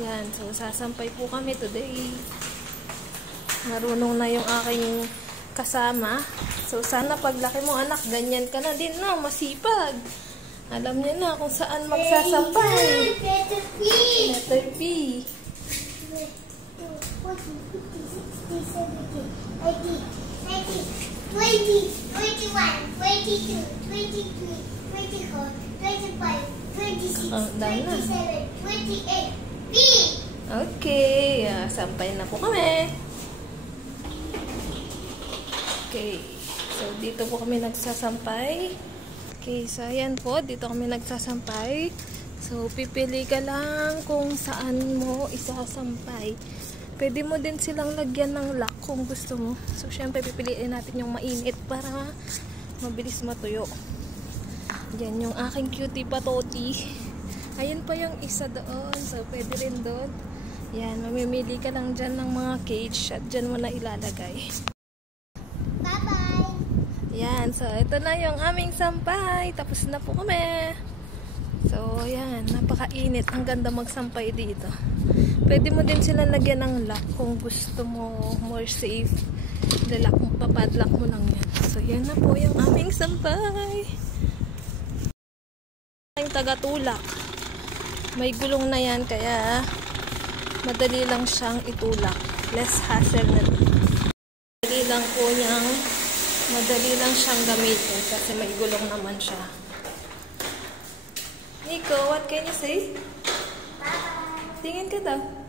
Yan, so sasampay po kami today. Marunong na yung aking kasama. So sana paglaki mo anak, ganyan ka na din na, masipag. Alam niya na kung saan magsasampay. Letter P. 27, 28, B! Okay, sampay na po kami. Okay, so dito po kami nagsasampay. Okay, so ayan po, dito kami nagsasampay. So, pipili ka lang kung saan mo isasampay. Pwede mo din silang lagyan ng lock kung gusto mo. So, syempre, pipiliin natin yung mainit para mabilis matuyo. Yan yung aking cutie patoti. Ayan pa yung isa doon. So, pwede rin doon. Yan, mamimili ka lang dyan ng mga cage at dyan mo na ilalagay. Bye-bye! Yan, so ito na yung aming sampay. Tapos na po kami. So, yan, napakainit. Ang ganda magsampay dito. Pwede mo din sila lagyan ng lock kung gusto mo more safe. Lalak mo, papadlock mo lang yan. So, yan na po yung aming sampay. Ang tagatulak. May gulong na yan, kaya madali lang siyang itulak. Less hassle na din. Madali lang siyang gamitin kasi may gulong naman siya. Nico, what can you say? Bye-bye! Tingin ka daw.